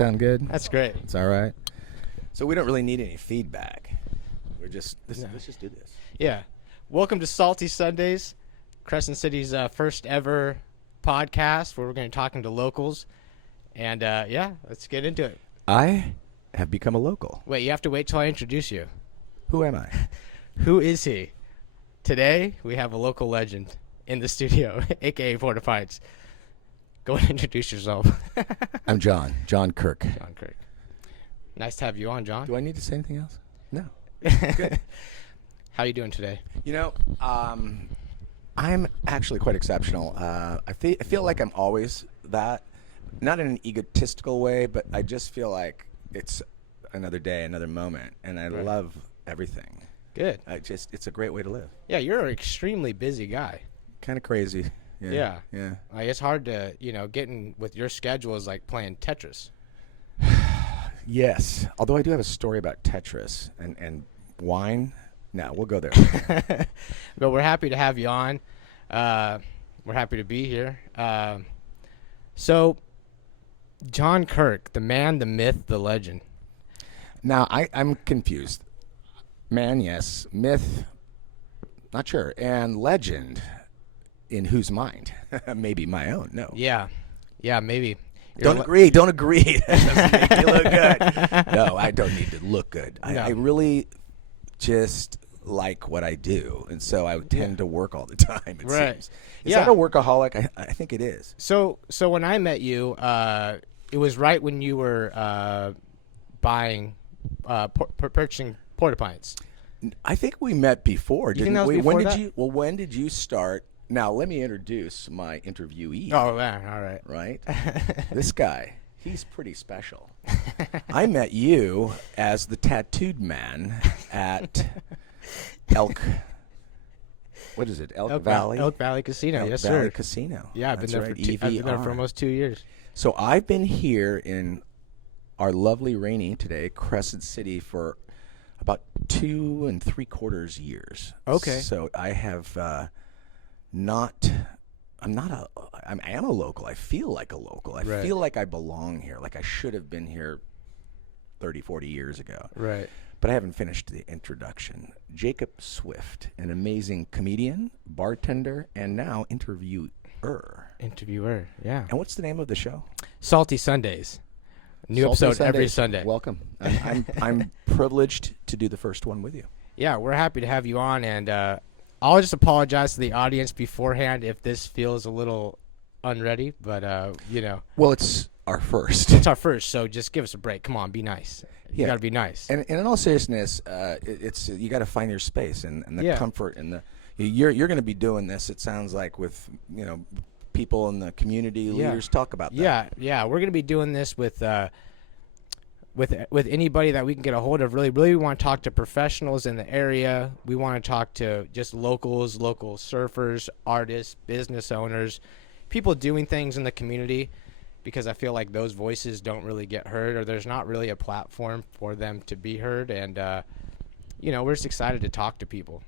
sound good? That's great. It's all right. So we don't really need any feedback. We're just let's just do this. Yeah. Welcome to Salty Sundays, Crescent City's first ever podcast where we're going to be talking to locals. And let's get into it. I have become a local. Wait, you have to wait till I introduce you. Who am I? Who is he? Today, we have a local legend in the studio, a.k.a. Porta Pints. Go and introduce yourself. I'm John Kirk. John Kirk. Nice to have you on, John. Do I need to say anything else? No. Good. How are you doing today? You know, I'm actually quite exceptional. I feel like I'm always that, not in an egotistical way, but I just feel like it's another day, another moment, and I love everything. Good. It's a great way to live. Yeah, you're an extremely busy guy. Kind of crazy. Yeah. Yeah. Like, it's hard to, getting with your schedule is like playing Tetris. Yes. Although I do have a story about Tetris and wine. No, we'll go there. But we're happy to have you on. We're happy to be here. So, John Kirk, the man, the myth, the legend. Now, I'm confused. Man, yes. Myth, not sure. And legend, in whose mind? Maybe my own. No. Yeah, maybe. Don't agree. That doesn't make you look good. No, I don't need to look good. No. I really just like what I do, and so I tend to work all the time, it seems. Is that a workaholic? I think it is. So when I met you, it was right when you were purchasing Porta Pints. I think we met before, didn't we? When did you start? Now, let me introduce my interviewee. Oh, man, all right. Right? This guy, he's pretty special. I met you as the tattooed man at Elk Valley? Elk Valley Casino, Elk yes, Valley sir. Casino. Yeah, I've been there for almost 2 years. So I've been here in our lovely rainy today, Crescent City, for about 2 3/4 years. Okay. So I have I am a local. I feel like a local. I feel like I belong here, like I should have been here 30, 40 years ago. Right. But I haven't finished the introduction. Jacob Swift, an amazing comedian, bartender, and now interviewer. Interviewer, yeah. And what's the name of the show? Salty Sundays. New Salty episode Sundays. every Sunday. Welcome. I'm privileged to do the first one with you. Yeah, we're happy to have you on, and I'll just apologize to the audience beforehand if this feels a little unready, but Well, it's our first. it's our first, so just give us a break. Come on, be nice. You gotta be nice. And in all seriousness, it's you got to find your space and the comfort and the. You're going to be doing this. It sounds like with people in the community, leaders. Talk about that. Yeah. We're gonna be doing this with anybody that we can get a hold of. Really, we want to talk to professionals in the area. We want to talk to just locals, local surfers, artists, business owners, people doing things in the community, because I feel like those voices don't really get heard, or there's not really a platform for them to be heard. And we're just excited to talk to people.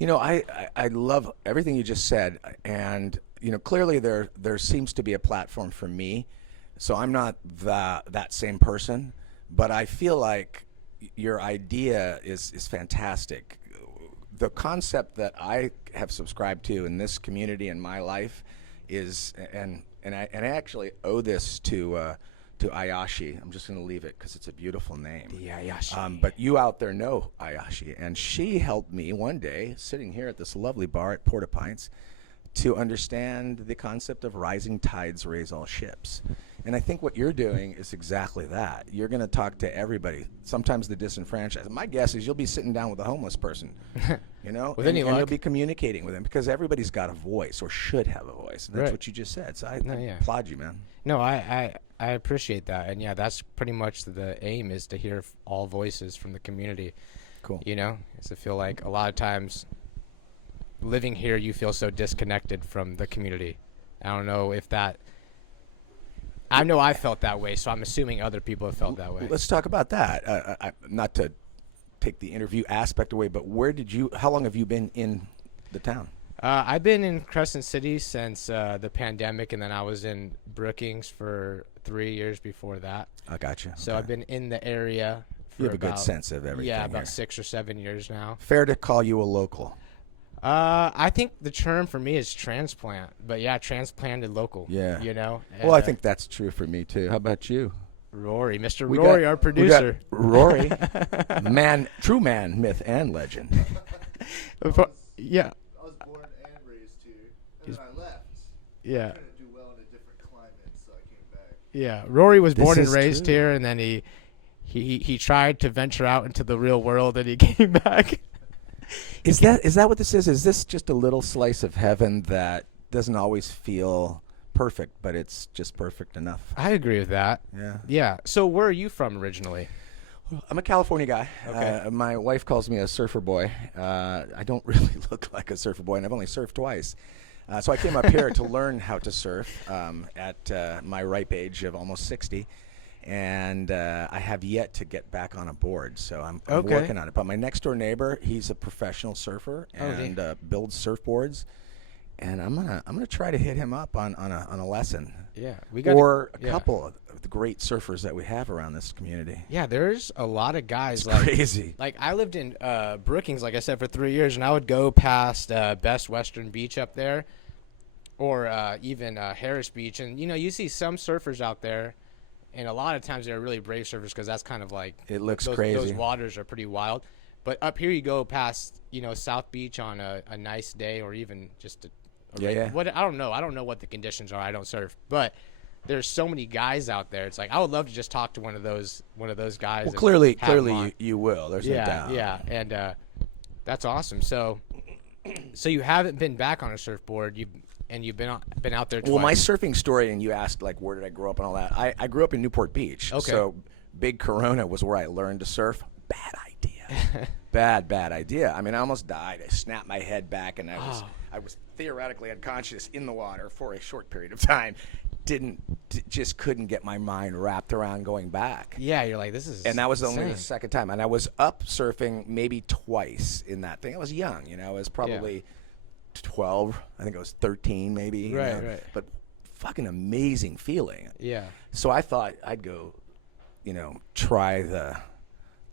I love everything you just said, and clearly there seems to be a platform for me. So I'm not that same person, but I feel like your idea is fantastic. The concept that I have subscribed to in this community in my life is, and I actually owe this to Ayashi. I'm just going to leave it because it's a beautiful name. The Ayashi. But you out there know Ayashi, and she helped me one day, sitting here at this lovely bar at Porta Pints, to understand the concept of rising tides raise all ships. And I think what you're doing is exactly that. You're going to talk to everybody, sometimes the disenfranchised. My guess is you'll be sitting down with a homeless person, with any luck. And you'll be communicating with them, because everybody's got a voice, or should have a voice. And that's what you just said. So I applaud you, man. No, I appreciate that. And that's pretty much the aim, is to hear all voices from the community. Cool. Is to feel like a lot of times living here, you feel so disconnected from the community. I don't know if that. I know I felt that way, so I'm assuming other people have felt that way. Let's talk about that. Not to take the interview aspect away, but how long have you been in the town? I've been in Crescent City since the pandemic, and then I was in Brookings for 3 years before that. I got you. So Okay. I've been in the area for You have a about, good sense of everything. yeah, about here. 6 or 7 years now. Fair to call you a local. I think the term for me is transplant, but yeah, transplanted local. Yeah. You know. Well, I And, think that's true for me too. How about you? Rory, Mr. We Rory, got- our we got producer. Rory, man, true man, myth, and legend. Yeah. I was born and raised here, and then I left. Yeah. Trying to do well in a different climate, so I came back. Yeah, Rory was This born and is raised true. here, and then he tried to venture out into the real world, and he came back. Is that what this is? Is this just a little slice of heaven that doesn't always feel perfect, but it's just perfect enough? I agree with that. Yeah. Yeah. So where are you from originally? I'm a California guy. Okay. My wife calls me a surfer boy. I don't really look like a surfer boy, and I've only surfed twice. So I came up here to learn how to surf at my ripe age of almost 60. And I have yet to get back on a board, so I'm Okay. working on it. But my next door neighbor, he's a professional surfer Oh, and builds surfboards, and I'm gonna try to hit him up on a lesson Yeah, we got. or a yeah. couple of the great surfers that we have around this community. Yeah, there's a lot of guys It's like. crazy. Like I lived in Brookings, like I said, for 3 years, and I would go past Best Western Beach up there, or even Harris Beach, and you see some surfers out there, and a lot of times they're really brave surfers because that's kind of like It looks those crazy. waters are pretty wild. But up here, you go past South Beach on a nice day, or even just Yeah. What I don't know what the conditions are. I don't surf, but there's so many guys out there. It's like I would love to just talk to one of those guys. Well, and clearly have 'em on. you will. There's no Yeah, doubt. yeah, and that's awesome. So you haven't been back on a surfboard. You've been out there twice. Well, my surfing story, and you asked like where did I grow up and all that. I grew up in Newport Beach. Okay. So Big Corona was where I learned to surf. Bad idea. bad idea. I mean, I almost died. I snapped my head back, and I was theoretically unconscious in the water for a short period of time. Just couldn't get my mind wrapped around going back. Yeah, you're like, this is. And that was only the insane. second time. And I was up surfing maybe twice in that thing. I was young, I was probably 12. I think I was 13 maybe. you Right, know. right. But fucking amazing feeling. Yeah. So I thought I'd go, try the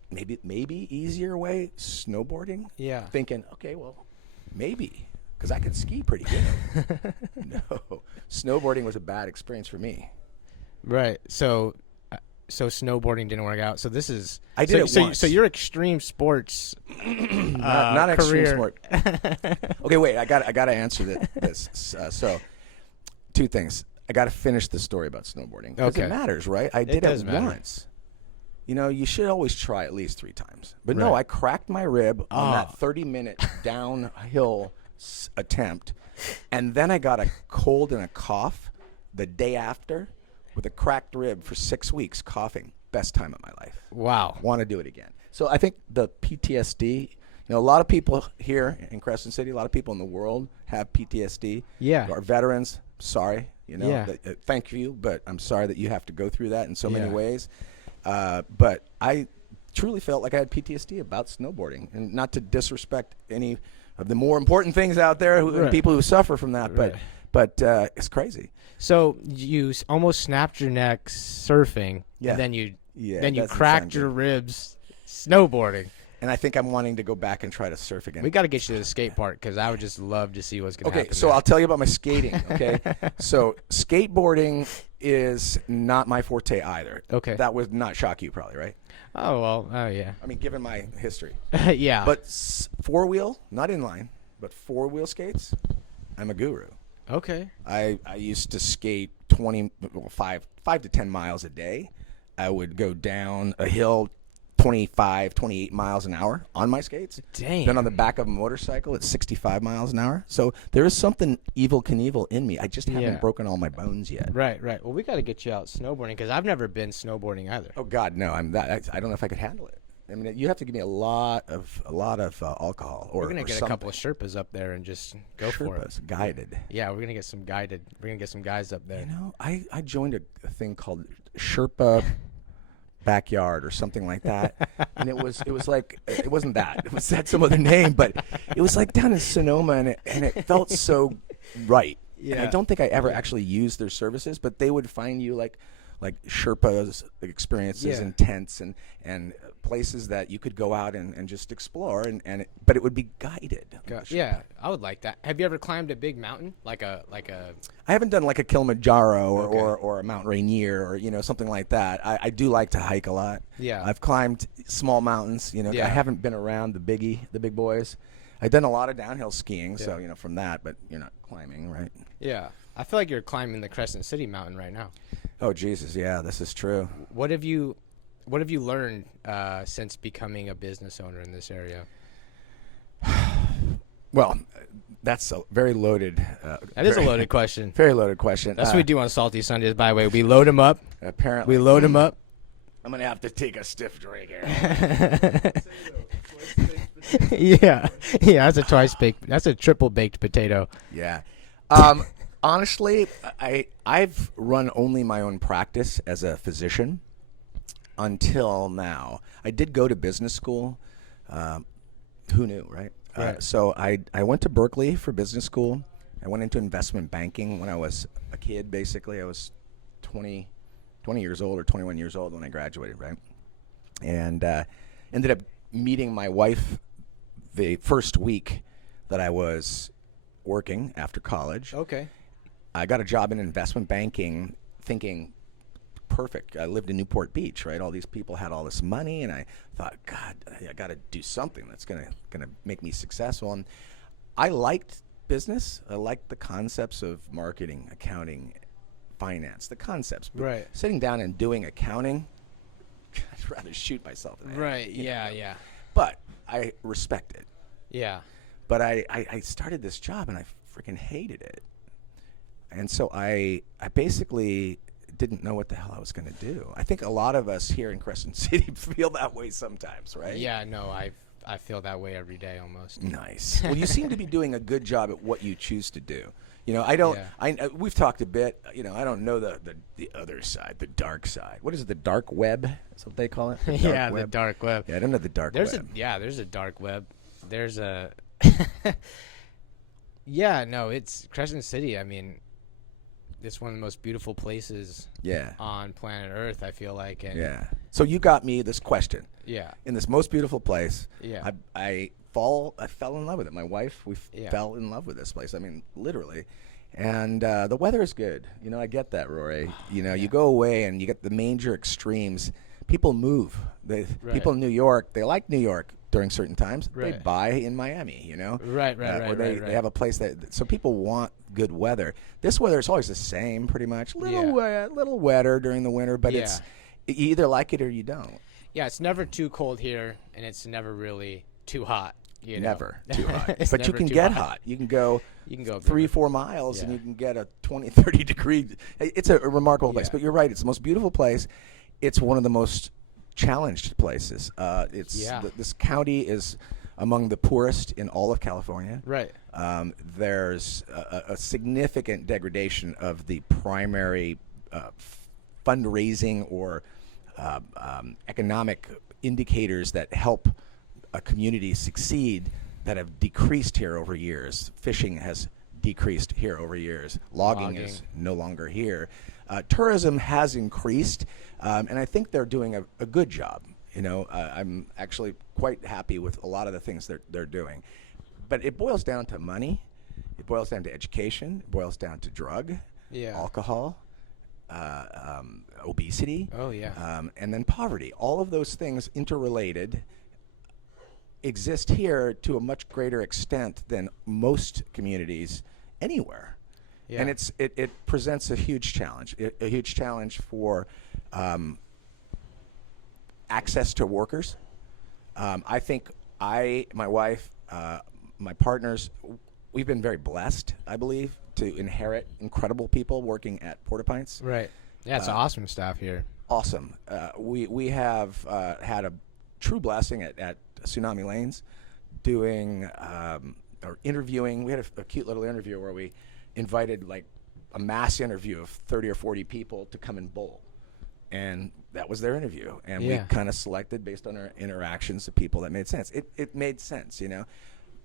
maybe easier way, snowboarding. Yeah. Thinking, okay, well, maybe. Because I could ski pretty good. No. Snowboarding was a bad experience for me. Right. So snowboarding didn't work out. So this is. I did it once. So your extreme sports. Not extreme career. sport. Okay, wait. I got to answer this. So, two things. I got to finish the story about snowboarding because Okay. it matters, right? I did does it matter. once. You should always try at least 3 times. But no, Right. I cracked my rib on Oh. that 30-minute downhill attempt, and then I got a cold and a cough the day after with a cracked rib for 6 weeks, coughing. Best time of my life. Wow. Want to do it again. So I think the PTSD, a lot of people here in Crescent City, a lot of people in the world have PTSD. Yeah. Our veterans, sorry, Yeah. thank you, but I'm sorry that you have to go through that in so many Yeah. ways. But I truly felt like I had PTSD about snowboarding, and not to disrespect any of the more important things out there, and Right. people who suffer from that, Right. but it's crazy. So you almost snapped your neck surfing, Yeah. and then you Yeah, then you doesn't cracked sound your good. ribs snowboarding. And I think I'm wanting to go back and try to surf again. We got to get you to the skate park because I would just love to see what's going to Okay, happen. so there. I'll tell you about my skating, okay? So skateboarding is not my forte either. Okay. That would not shock you probably, right? Oh well. Oh yeah. I mean, given my history. Yeah. But four-wheel, not inline, but four-wheel skates, I'm a guru. okay. I used to skate 5 to 10 miles a day. I would go down a hill 25, 28 miles an hour on my skates. Damn. Then on the back of a motorcycle at 65 miles an hour. So there is something evil Knievel in me. I just haven't Yeah. broken all my bones yet. Right. Right. Well, we got to get you out snowboarding because I've never been snowboarding either. Oh God, no! I don't know if I could handle it. I mean, you have to give me a lot of alcohol, or We're gonna or get a couple of something. Sherpas up there and just go for it. Sherpas, guided. Yeah, we're gonna get some guided. We're gonna get some guys up there. I joined a thing called Sherpa Backyard or something like that, and it was like it wasn't that. It was had some other name, but it was like down in Sonoma, and it felt so right. And I Yeah. don't think I ever actually used their services, but they would find you like Sherpas experiences Yeah. and tents and places that you could go out and just explore, but it would be guided. Yeah, I would like that. Have you ever climbed a big mountain like a I haven't done like a Kilimanjaro Okay. or a Mount Rainier or something like that. I do like to hike a lot. Yeah. I've climbed small mountains. Yeah. I haven't been around the big boys. I've done a lot of downhill skiing, so Yeah. from that, but you're not climbing, right? Yeah. I feel like you're climbing the Crescent City mountain right now. Oh Jesus, yeah, this is true. What have you learned since becoming a business owner in this area? Well, that's a very loaded. That is a loaded question. Very loaded question. That's what we do on Salty Sundays, by the way. We load them up. Apparently, We load them up. I'm gonna have to take a stiff drink here. Yeah. Yeah, that's a twice baked. That's a triple baked potato. Yeah. Honestly, I've run only my own practice as a physician until now. I did go to business school. Who knew, right? Right. So I went to Berkeley for business school. I went into investment banking when I was a kid, basically. I was 20 years old or 21 years old when I graduated, right? And ended up meeting my wife the first week that I was working after college. Okay. I got a job in investment banking thinking, perfect. I lived in Newport Beach, right? All these people had all this money, and I thought, God, I got to do something that's gonna make me successful. And I liked business. I liked the concepts of marketing, accounting, finance, the concepts. But Right. sitting down and doing accounting, I'd rather shoot myself in the head. Right. Yeah. Yeah. But I respect it. Yeah. But I started this job, and I freaking hated it. And so I basically didn't know what the hell I was going to do. I think a lot of us here in Crescent City feel that way sometimes, right? Yeah. No, I feel that way every day almost. Nice. Well, you seem to be doing a good job at what you choose to do. I don't. Yeah. We've talked a bit. I don't know the other side, the dark side. What is it? The dark web? That's what they call it. The dark Yeah, the web? dark web. Yeah, I don't know the dark There's web. there's a dark web. There's a Yeah, no, it's Crescent City. I mean, it's one of the most beautiful places Yeah. on planet Earth, I feel like. And Yeah. So you got me this question. Yeah. In this most beautiful place. Yeah. I fell in love with it. My wife, we Yeah. fell in love with this place. I mean, literally. And the weather is good. I get that, Rory. You go away and you get the major extremes. People move. Right. People in New York, they like New York during certain times. They Right. buy in Miami, Right, or they have a place so people want good weather. This weather is always the same, pretty much. Little wetter during the winter, but Yeah. you either like it or you don't. Yeah, it's never too cold here, and it's never really too hot. Never too hot. It's But you never can too get hot. You can go You can go 3-4 miles and Yeah. you can get a 20-30 degree. It's a remarkable place. Yeah. But you're right. It's the most beautiful place. It's one of the most challenged places. This county is among the poorest in all of California. Right. There's a significant degradation of the primary fundraising or economic indicators that help a community succeed that have decreased here over years. Fishing has decreased here over years. Logging is no longer here. Tourism has increased, and I think they're doing a good job. I'm actually quite happy with a lot of the things they're doing. But it boils down to money. It boils down to education. It boils down to drug, alcohol, obesity. Oh, yeah. And then poverty. All of those things interrelated exist here to a much greater extent than most communities anywhere. Yeah. And it presents a huge challenge. A huge challenge for access to workers. I think my wife, my partners, we've been very blessed, I believe, to inherit incredible people working at Porta Pints. Right. Yeah, it's awesome stuff here. Awesome. We have had a true blessing at Tsunami Lanes doing or interviewing. We had a cute little interview where we invited like a mass interview of 30 or 40 people to come and bowl. and that was their interview. And Yeah. we kind of selected based on our interactions the people that made sense. It made sense, you know.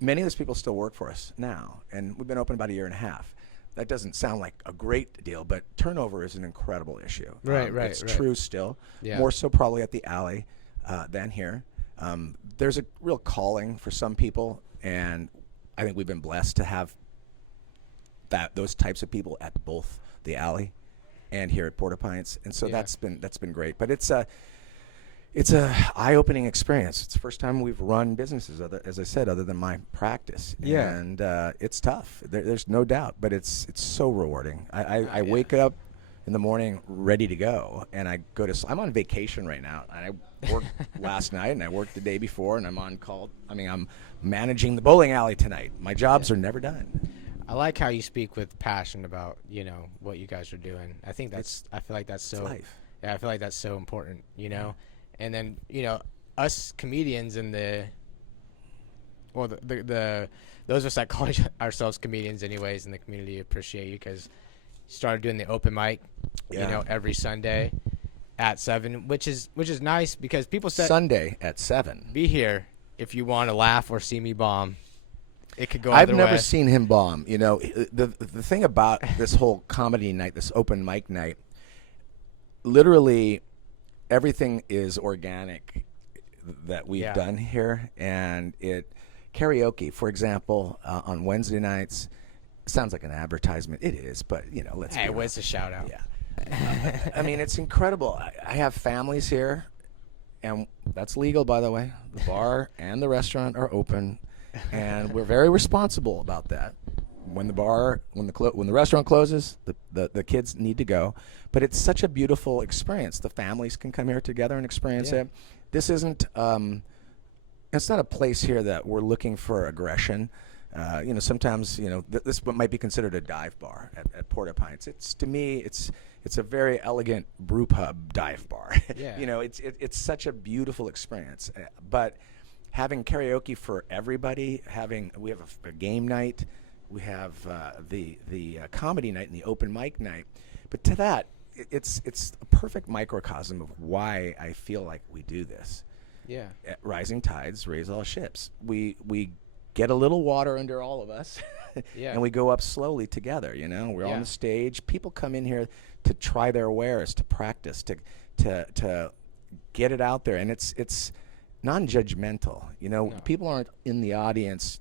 Many of those people still work for us now, and we've been open about a year and a half. That doesn't sound like a great deal, but turnover is an incredible issue. Right. It's true still. Yeah. More so probably at the alley than here. There's a real calling for some people, and I think we've been blessed to have those types of people at both the alley and here at Porta Pints, and so Yeah. that's been great. But it's a eye-opening experience. It's the first time we've run businesses, as I said, other than my practice. Yeah. And it's tough. There's no doubt, but it's so rewarding. I Yeah. wake up in the morning ready to go, and I go to. I'm on vacation right now. And I worked last night, and I worked the day before, and I'm on call. I mean, I'm managing the bowling alley tonight. My jobs are never done. I like how you speak with passion about, you know, what you guys are doing. I think I feel like that's so. It's life. Yeah, I feel like that's so important, you know. And then, you know, us comedians and the those of us that call ourselves comedians anyways in the community appreciate you because you started doing the open mic, you Yeah. know, every Sunday at 7, which is nice because people said Sunday at 7. be here if you want to laugh or see me bomb. It could go I've either never way. seen him bomb. You know, the thing about this whole comedy night, this open mic night, literally everything is organic that we've Yeah. done here, and karaoke, for example, on Wednesday nights, sounds like an advertisement. It is, but you know, let's. Hey, be real. what's a shout out? Yeah. I mean, it's incredible. I have families here, and that's legal, by the way. The bar and the restaurant are open, and we're very responsible about that. When the restaurant closes, the kids need to go. But it's such a beautiful experience. The families can come here together and experience Yeah. it. This isn't. It's not a place here that we're looking for aggression. You know, sometimes this might be considered a dive bar at Porta Pints. To me, it's a very elegant brew pub dive bar. Yeah. You know, it's such a beautiful experience. But having karaoke for everybody, we have a game night, we have the comedy night and the open mic night. But to that, it's a perfect microcosm of why I feel like we do this. Yeah. Rising tides raise all ships. We get a little water under all of us, Yeah. and we go up slowly together. You know, we're Yeah. on the stage. People come in here to try their wares, to practice, to get it out there, and it's non-judgmental. You know, No. people aren't in the audience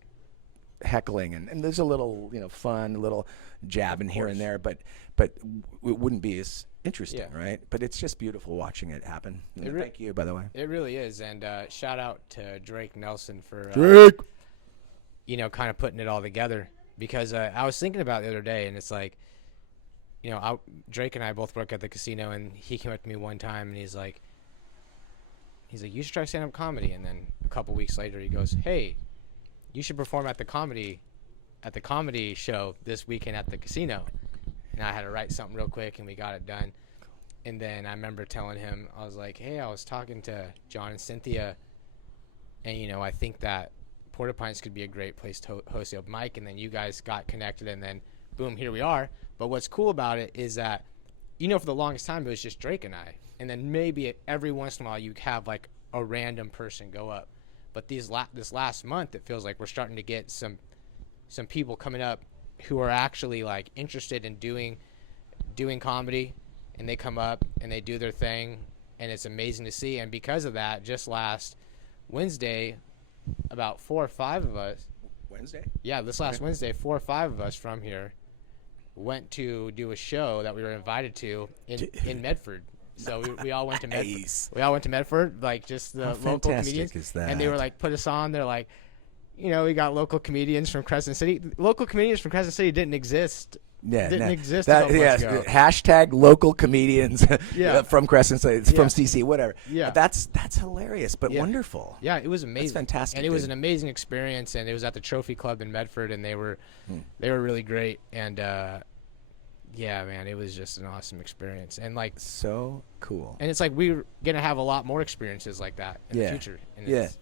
heckling, and there's a little fun, a little jabbing here and there, but it wouldn't be as interesting, Yeah. right? But it's just beautiful watching it happen. And re- thank you, by the way. It really is, and shout out to Drake Nelson for kind of putting it all together. Because I was thinking about it the other day, and it's like, Drake and I both work at the casino, and he came up to me one time, and he's like, you should try stand-up comedy. And then a couple weeks later, he goes, hey, you should perform at the comedy show this weekend at the casino. And I had to write something real quick, and we got it done. And then I remember telling him, I was like, hey, I was talking to John and Cynthia, and, I think that Porta Pints could be a great place to host the open mic. And then you guys got connected, and then, boom, here we are. But what's cool about it is that, for the longest time, it was just Drake and I. And then maybe every once in a while you have, like, a random person go up. But this last month, it feels like we're starting to get some people coming up who are actually, like, interested in doing comedy, and they come up and they do their thing, and it's amazing to see. And because of that, just last Wednesday, about 4 or 5 of us, this last Wednesday, 4 or 5 of us from here went to do a show that we were invited to in Medford. So we all went to Medford. Nice. We all went to Medford, like just the How local fantastic comedians. is that? And they were like, put us on. They're like, we got local comedians from Crescent City. Local comedians from Crescent City didn't exist. Exist. a couple months ago. Hashtag local comedians Yeah. from Crescent City, Yeah. from CC, whatever. Yeah. That's hilarious, but Yeah. wonderful. Yeah, it was amazing. fantastic, and it was dude. an amazing experience. And it was at the Trophy Club in Medford, and they were really great. And yeah, man, it was just an awesome experience. And like, So cool. and it's like we're gonna have a lot more experiences like that in the Yeah. future. And Yeah. it's,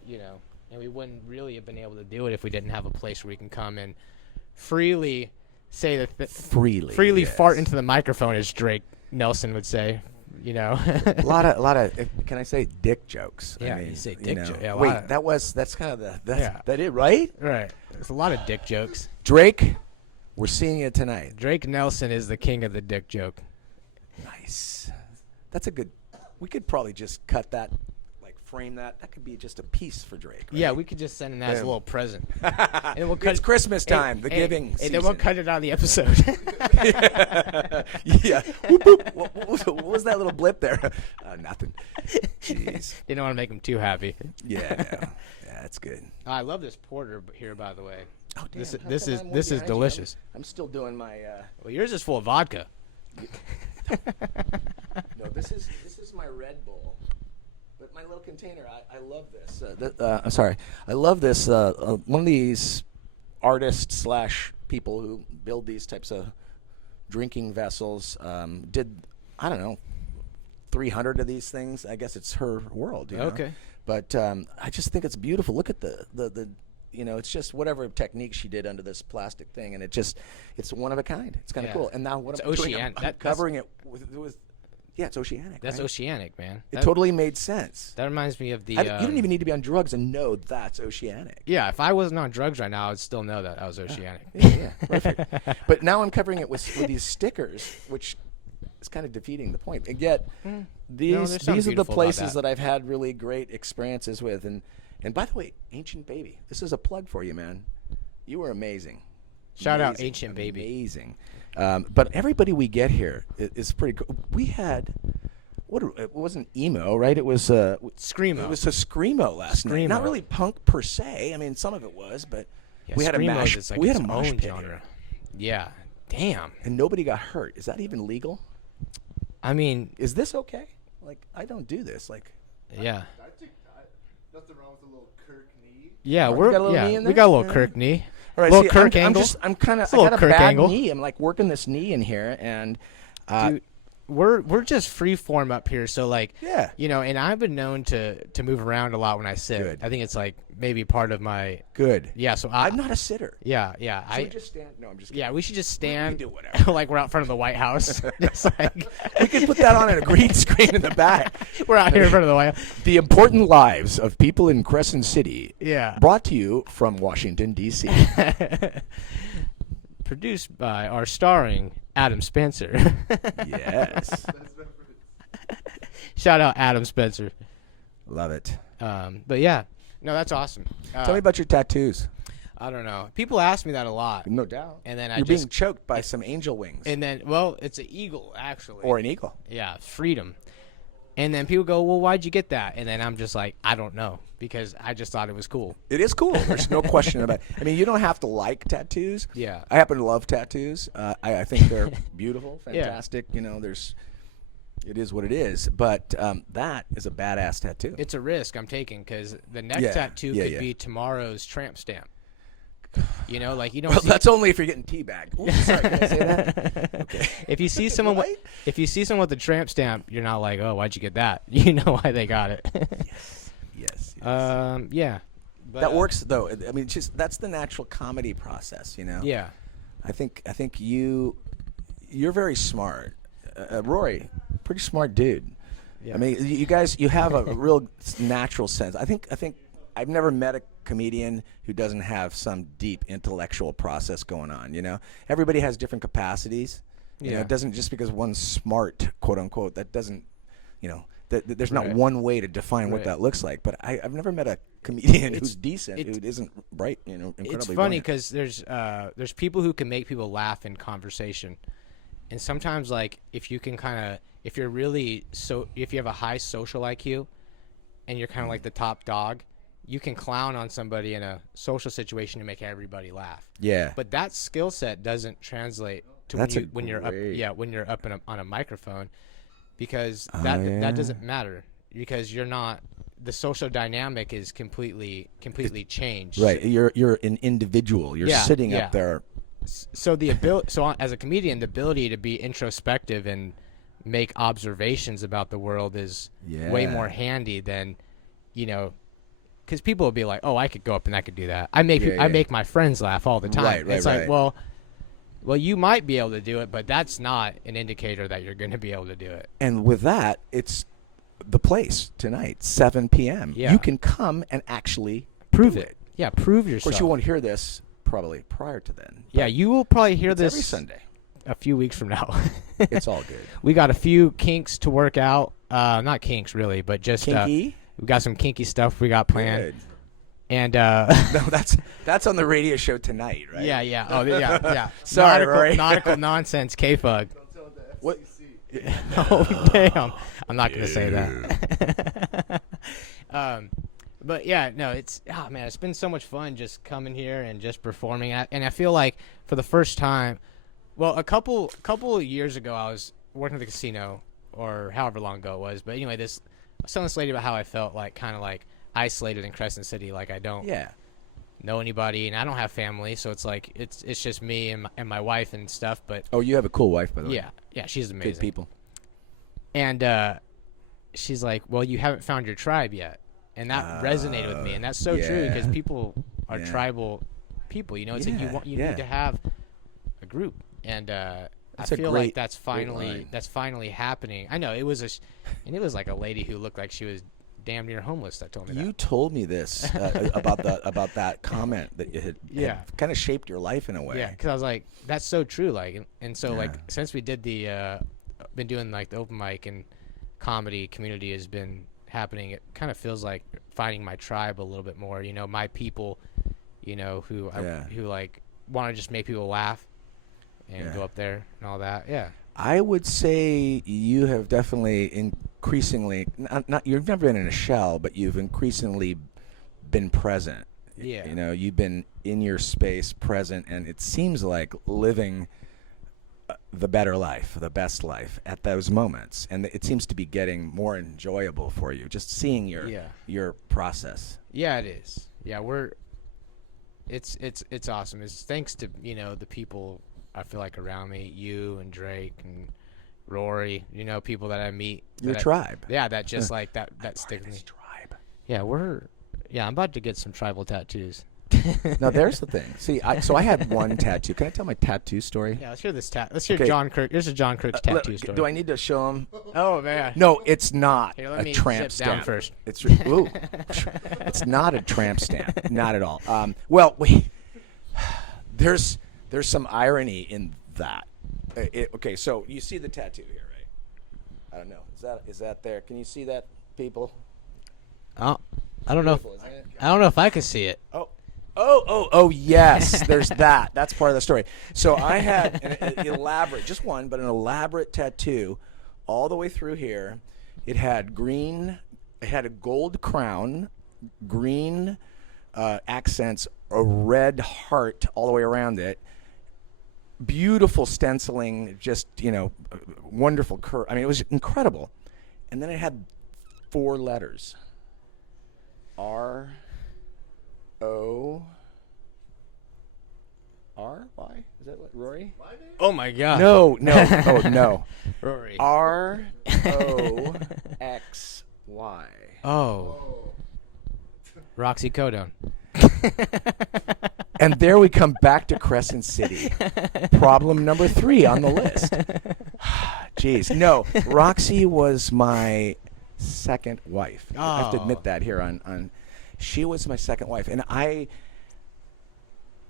and we wouldn't really have been able to do it if we didn't have a place where we can come and freely say Freely freely yes. fart into the microphone, as Drake Nelson would say. you know. A lot of. Can I say dick jokes? Yeah, you say dick joke. Yeah, wait, that's kind of Yeah. that it, right? Right. There's a lot of dick jokes. Drake, we're seeing it tonight. Drake Nelson is the king of the dick joke. Nice. That's a good. We could probably just cut that, like frame that. That could be just a piece for Drake. Right? Yeah, we could just send him that as a Yeah. little present. And we'll cut It's Christmas time, the giving and season. then we'll cut it out of the episode. Yeah. Whoop, whoop. What was that little blip there? Nothing. Jeez. Didn't want to make him too happy. Yeah. No. Yeah, that's good. I love this porter here, by the way. Oh, damn, This how this come is I'm way this is behind you? delicious. I'm still doing my. Well, yours is full of vodka. No, this is my Red Bull. But my little container, I love this. I'm sorry, I love this. One of these artists slash people who build these types of drinking vessels did, I don't know, 300 of these things. I guess it's her world. You know? Okay. But I just think it's beautiful. Look at the it's just whatever technique she did under this plastic thing, and it's one of a kind. It's kind of Yeah. cool. And now what It's I'm doing, oceanic. I'm covering it with yeah, it's oceanic. That's right? oceanic, man. It That, totally made sense. that reminds me of the. You don't even need to be on drugs and know that's oceanic. Yeah, if I wasn't on drugs right now, I would still know that I was oceanic. Yeah, perfect. But now I'm covering it with these stickers, which is kind of defeating the point. And yet, there's something these are the beautiful about places that. that I've had really great experiences with. And by the way, Ancient Baby, this is a plug for you, man. You were amazing. Shout out Amazing, Ancient Baby. Amazing. But everybody we get here is pretty cool. We had. It wasn't emo, right? It was Screamo. It was a screamo last night. Screamo. Not really punk per se. I mean, some of it was, but Yeah, we had a Screamo mash. is like We had its a mosh own pit genre. here. Yeah. Damn. And nobody got hurt. Is that even legal? I mean, Is this okay? Like, I don't do this. Like, yeah. I think nothing wrong with a little Kirk knee. Yeah, Oh, you we're got a little knee in we there? got a little Yeah. Kirk knee. all right, Little see, Kirk I'm angle. kind of. It's a I got little a Kirk bad angle. knee. I'm like working this knee in here, and Dude, we're just free form up here, so like yeah. and I've been known to move around a lot when I sit. Good. I think it's like maybe part of my Good. so I'm not a sitter. yeah. Should we just stand? No, I'm just kidding. Yeah, we should just stand do whatever. like we're out front of the White House. Just like We could put that on a green screen in the back. we're out here in front of the White House. The important lives of people in Crescent City. Yeah. Brought to you from Washington, D.C. Produced by our starring Adam Spencer. Yes. That's reference. Shout out Adam Spencer. Love it. But yeah, no, that's awesome. Tell me about your tattoos. I don't know. People ask me that a lot, No doubt. and then You're being choked by some angel wings. well, it's an eagle actually. Or an eagle. Yeah, freedom. And then people go, well, why'd you get that? And then I'm just like, I don't know, because I just thought it was cool. It is cool. There's no question about it. I mean, you don't have to like tattoos. Yeah. I happen to love tattoos. I think they're beautiful, Yeah. fantastic. It is what it is. But that is a badass tattoo. It's a risk I'm taking because the next Yeah, tattoo yeah, could yeah. be tomorrow's tramp stamp. Like you don't. Well, see, that's only if you're getting teabagged. Ooh, sorry, can I say that? Okay. if you see someone, Right? if you see someone with a tramp stamp, you're not like, oh, why'd you get that? You know why they got it. Yes. Yeah. But, That works though. I mean, that's the natural comedy process, you know. Yeah. I think you're very smart, Rory. Pretty smart dude. Yeah. I mean, you guys, you have a real natural sense. I think I've never met a comedian who doesn't have some deep intellectual process going on. You know, everybody has different capacities. You know, Yeah. it doesn't just because one's smart, quote unquote. That doesn't, there's not Right. one way to define what Right. that looks like. But I've never met a comedian who's decent who isn't bright. Incredibly It's funny brilliant. because there's people who can make people laugh in conversation, and sometimes like if you can if you're really if you have a high social IQ, and you're kind of like the top dog, you can clown on somebody in a social situation to make everybody laugh. Yeah. But that skill set doesn't translate to That's when you're up. great- Yeah, when you're up on a microphone, because yeah. that doesn't matter because you're not. The social dynamic is completely changed. Right, you're an individual. You're Yeah, sitting yeah. up there. So as a comedian, the ability to be introspective and make observations about the world is way Yeah. more handy than, because people will be like, "Oh, I could go up and I could do that." I make Yeah, I yeah. make my friends laugh all the time. Right, It's right. like, well, Well, you might be able to do it, but that's not an indicator that you're going to be able to do it. And with that, it's the place tonight, 7 p.m. Yeah. You can come and actually Prove do it. Yeah, prove yourself. Of course, you won't hear this probably prior to then. Yeah, you will probably hear It's this every Sunday. a few weeks from now. It's all good. We got a few kinks to work out. Not kinks really, but just Kinky? we got some kinky stuff we got planned. Good. And No, that's on the radio show tonight, right? yeah. Oh, yeah. Sorry, Rory. Nautical nonsense, K-Fug. Don't tell the What? FCC. Oh, damn. I'm not going to say that. But yeah, no, it's man, it's been so much fun just coming here and just performing at, and I feel like for the first time, well, a couple of years ago, I was working at the casino, or however long ago it was. But anyway, I was telling this lady about how I felt like kind of like isolated in Crescent City, like I don't know anybody and I don't have family, so it's like it's just me and my wife and stuff. But Oh, you have a cool wife, by the way. yeah, she's amazing. Good people. And she's like, well, you haven't found your tribe yet. And that resonated with me. And that's so true, because people are tribal people. You know, it's like you need to have a group. And I feel like that's finally happening. I know it was and it was like a lady who looked like she was damn near homeless that told me that. You told me this about that comment that you had kind of shaped your life in a way. Yeah, because I was like, that's so true. Like, and so like since we did been doing like the open mic and comedy community has been happening, it kind of feels like finding my tribe a little bit more. You know, my people. You know, who like want to just make people laugh and go up there and all that. Yeah. I would say you have definitely increasingly not you've never been in a shell, but you've increasingly been present. Yeah. You know, you've been in your space, present, and it seems like living the better life, the best life at those moments, and it seems to be getting more enjoyable for you. Just seeing your process. Yeah, it is. Yeah, it's awesome. It's thanks to the people I feel like around me, you and Drake and Rory, people that I meet. Your tribe. Yeah, that just like that stick with me. Tribe. Yeah, I'm about to get some tribal tattoos. Now there's the thing. See, so I had one tattoo. Can I tell my tattoo story? Yeah, let's hear this Let's hear Okay. John Kirk. Here's a John Kirk's tattoo story. Do I need to show him? Oh man. No, it's not Here, let a me tramp zip down stamp. first. It's not a tramp stamp. Not at all. Well, wait. There's some irony in that. Okay, so you see the tattoo here, right? I don't know. Is that there? Can you see that, people? Oh, I don't know. Beautiful, isn't it? I don't know if I could see it. Oh, yes. There's that. That's part of the story. So I had an elaborate, just one, but an elaborate tattoo all the way through here. It had a gold crown, green accents, a red heart all the way around it. Beautiful stenciling, just, wonderful curve. I mean, it was incredible. And then it had 4 letters. R-O-R-Y? Is that what, Rory? Oh my God. No. Oh, no. Rory. R-O-X-Y. Oh. Roxy Codone. And there we come back to Crescent City. Problem number 3 on the list. Jeez. No, Roxy was my second wife. I have to admit that here on she was my second wife. And I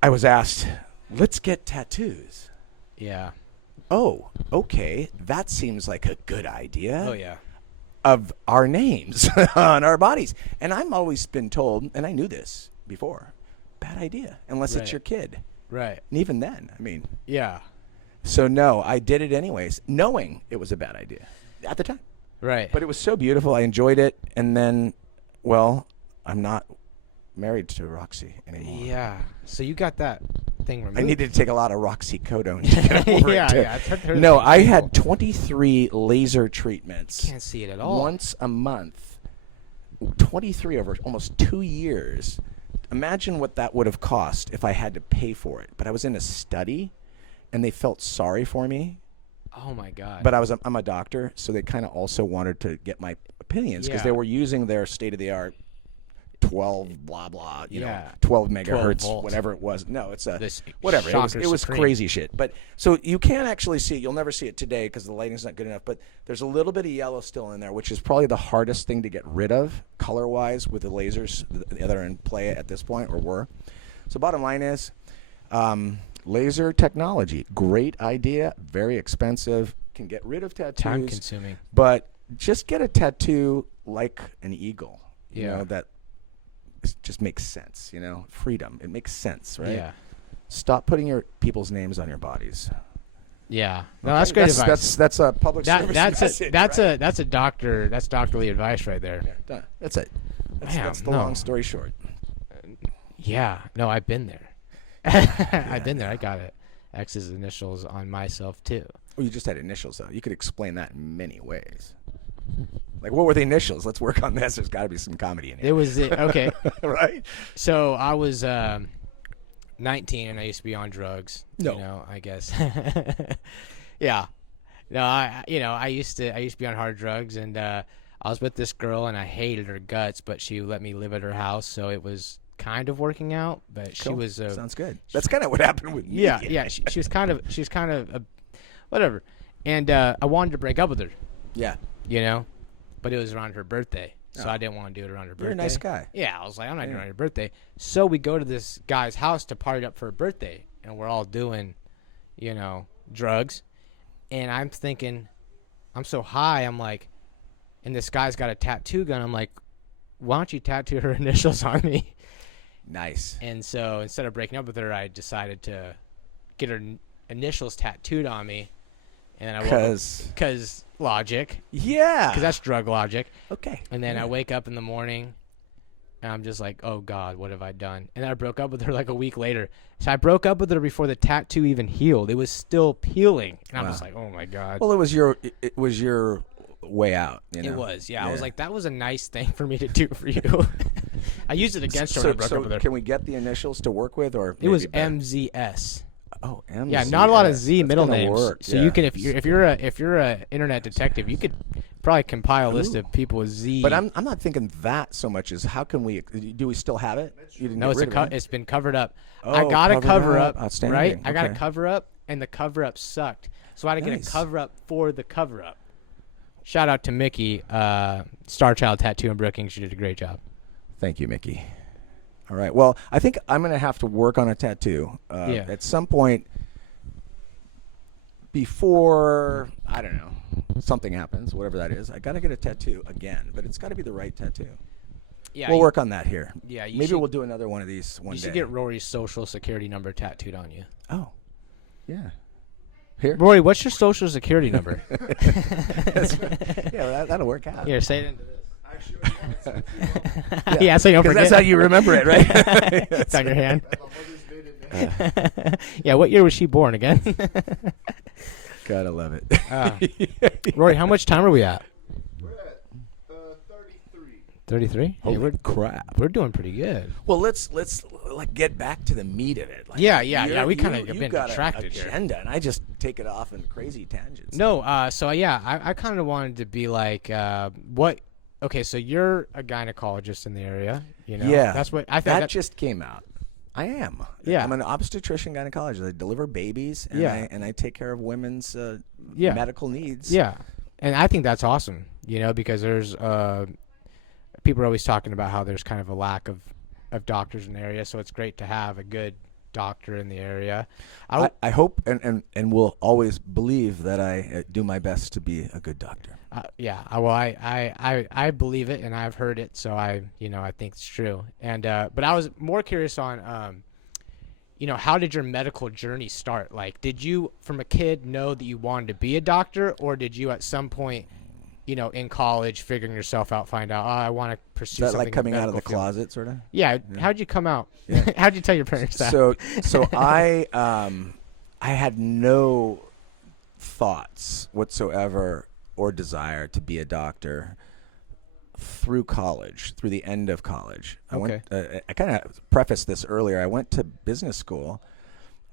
was asked, let's get tattoos. Yeah. Oh, okay. That seems like a good idea. Oh yeah. Of our names on our bodies. And I've always been told, and I knew this before, bad idea, unless it's your kid. Right. And even then, I mean. Yeah. So no, I did it anyways, knowing it was a bad idea at the time. Right. But it was so beautiful. I enjoyed it. And then, well, I'm not married to Roxy anymore. Yeah. So you got that thing removed. I needed to take a lot of Roxy Codone to get over it. Too. Yeah. No, I had 23 laser treatments. Can't see it at all. Once a month. 23 over almost 2 years. Imagine what that would have cost if I had to pay for it. But I was in a study, and they felt sorry for me. Oh my God. But I'm a doctor, so they kind of also wanted to get my opinions because they were using their state-of-the-art 12 blah blah, you know, Yeah. 12 megahertz, volts. whatever it was. No, it's a This whatever. shocker It was supreme. crazy shit. But so you can't actually see it. You'll never see it today because the lighting's not good enough. But there's a little bit of yellow still in there, which is probably the hardest thing to get rid of color-wise with the lasers that are in play at this point or were. So bottom line is, laser technology, great idea, very expensive, can get rid of tattoos. Time consuming. But just get a tattoo like an eagle. You Yeah. know, that just makes sense, you know? Freedom. It makes sense, right? Yeah. Stop putting your people's names on your bodies. Yeah. No, Okay? that's great advice. That's a public service That's message, that's right? a doctor. That's doctorly advice right there. Done. That's it. Man, That's the no. long story short. Yeah. No, I've been there. I've been there. I got it. X's initials on myself too. Well, you just had initials, though. You could explain that in many ways. Like, what were the initials? Let's work on this. There's got to be some comedy in It here. was okay. Right? So I was 19 and I used to be on drugs. No. You know, I guess. Yeah. No, I used to be on hard drugs, and I was with this girl and I hated her guts, but she let me live at her house, so it was kind of working out. But she Cool. was Sounds good. That's kind of what happened with me. yeah. She was kind of whatever, and I wanted to break up with her, Yeah. you know, but it was around her birthday, so Oh. I didn't want to do it around her birthday. You're a nice guy. Yeah, I was like, I'm not doing it Yeah. on your birthday. So we go to this guy's house to party up for her birthday, and we're all doing, you know, drugs. And I'm thinking, I'm so high, I'm like, and this guy's got a tattoo gun. I'm like, why don't you tattoo her initials on me? Nice. And so instead of breaking up with her, I decided to get her initials tattooed on me. And then I woke up, because logic, Yeah. because that's drug logic. okay. And then Yeah. I wake up in the morning, and I'm just like, oh, God, what have I done? And then I broke up with her like a week later. So I broke up with her before the tattoo even healed. It was still peeling. And I'm Wow. just like, oh, my God. Well, it was your way out. You know? It was, yeah. I was like, that was a nice thing for me to do for you. I used it against her when I broke up with her. Can we get the initials to work with, or It was maybe better? MZS. Oh, MZ. Yeah, not a lot of Z That's middle gonna names. work, So yeah. you can, if you're a internet detective, you could probably compile a list Ooh. of people with Z. But I'm not thinking that so much as how can we? Do we still have it? You didn't No, get rid of it? it's been covered up. Oh, I got a covered cover up. up, Outstanding. right? I got a Okay. cover up, and the cover up sucked. So I had to get Nice. a cover up for the cover up. Shout out to Mickey, Star Child Tattoo in Brookings. She did a great job. Thank you, Mickey. All right. Well, I think I'm going to have to work on a tattoo Yeah. at some point before, I don't know, something happens, whatever that is. I got to get a tattoo again, but it's got to be the right tattoo. Yeah, We'll work on that here. Yeah, you Maybe should, we'll do another one of these one you day. should get Rory's social security number tattooed on you. Oh, yeah. Here? Rory, what's your social security number? Yeah, that'll work out. Here, say it into this. I showed you my tattoo. Yeah, so you don't 'Cause forget. that's how you remember it, right? It's on your hand. I have my mother's maiden name. Yeah, what year was she born again? Gotta love it. Rory, how much time are we at? We're at 33. 33? Hey, Holy crap. we're doing pretty good. Well, let's like get back to the meat of it. Like, Yeah. We kind of you've been got distracted an here. agenda, and I just take it off in crazy tangents. No, so yeah, I kind of wanted to be like, what? Okay, so you're a gynecologist in the area, you know? Yeah, That's what I think. that just came out. I am. Yeah. I'm an obstetrician gynecologist. I deliver babies, and Yeah. I take care of women's Yeah. medical needs. Yeah, and I think that's awesome, you know, because there's people are always talking about how there's kind of a lack of doctors in the area, so it's great to have a good doctor in the area. I hope and will always believe that I do my best to be a good doctor. I believe it, and I've heard it, so I think it's true. And but I was more curious on, how did your medical journey start? Like, did you, from a kid, know that you wanted to be a doctor, or did you at some point, in college, figuring yourself out, find out, I want to pursue Is that something like coming in out of the medical field? closet, sort of? Yeah. How'd you come out? Yeah. How'd you tell your parents that? So I had no thoughts whatsoever or desire to be a doctor through college, through the end of college. Okay. I kind of prefaced this earlier. I went to business school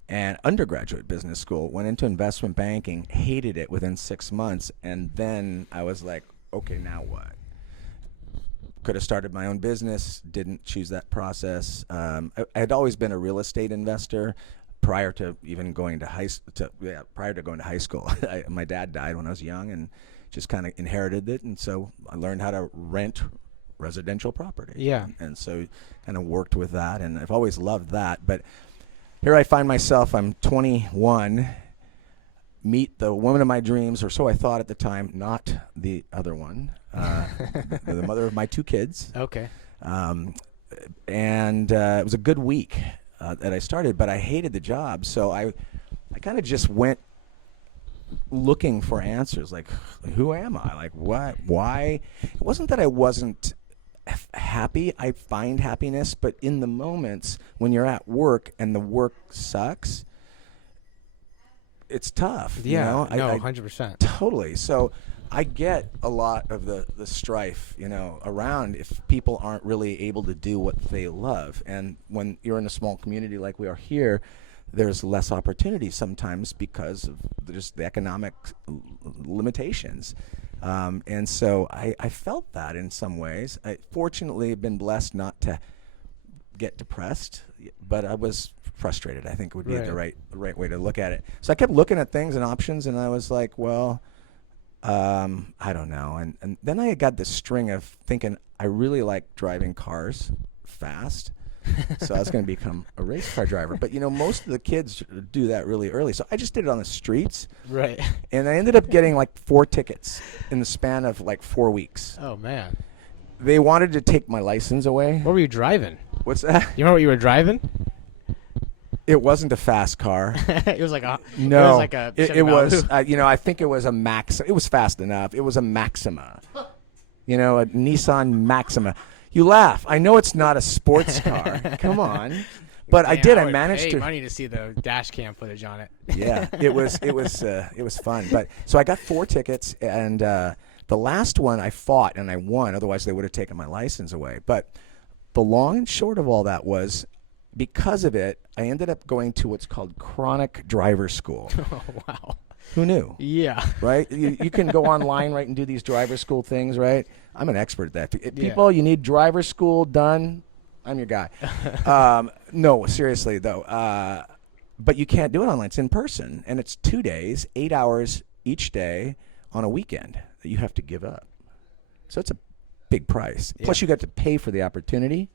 and undergraduate business school, went into investment banking, hated it within 6 months, and then I was like, okay, now what? could have started my own business, didn't choose that process. I had always been a real estate investor prior to even going to prior to going to high school. My dad died when I was young and just kind of inherited it, and so I learned how to rent residential property. Yeah. And so kind of worked with that, and I've always loved that. But here I find myself, I'm 21, meet the woman of my dreams, or so I thought at the time, not the other one, the mother of my 2 kids. Okay. And it was a good week that I started, but I hated the job. So I kind of just went looking for answers, like, who am I? Like, what? Why? It wasn't that I wasn't happy. I find happiness, but in the moments when you're at work and the work sucks, it's tough. Yeah. You know? No, 100%. Totally. So I get a lot of the strife, around if people aren't really able to do what they love. And when you're in a small community like we are here, there's less opportunity sometimes because of just the economic limitations. And so I felt that in some ways. I fortunately have been blessed not to get depressed, but I was frustrated, I think would be the right way to look at it. So I kept looking at things and options, and I was like, well, I don't know. And then I got this string of thinking I really like driving cars fast. So I was going to become a race car driver. But, most of the kids do that really early. So I just did it on the streets. Right. And I ended up getting like 4 tickets in the span of like 4 weeks. Oh, man. They wanted to take my license away. What were you driving? What's that? You remember what you were driving? It wasn't a fast car. It was like a No. It was like a it was, I think it was a Max. It was fast enough. It was a Maxima. A Nissan Maxima. You laugh. I know it's not a sports car. Come on. But I did. I would managed pay to. money to see the dash cam footage on it. Yeah, it was fun. But so I got 4 tickets, and the last one I fought and I won. Otherwise, they would have taken my license away. But the long and short of all that was, because of it, I ended up going to what's called chronic driver school. Oh, wow. Who knew? Yeah. Right? You can go online, right, and do these driver school things, right? I'm an expert at that. People, you need driver school done. I'm your guy. No, seriously, though. But you can't do it online. It's in person. And it's 2 days, 8 hours each day on a weekend that you have to give up. So it's a big price. Yeah. Plus, you got to pay for the opportunity.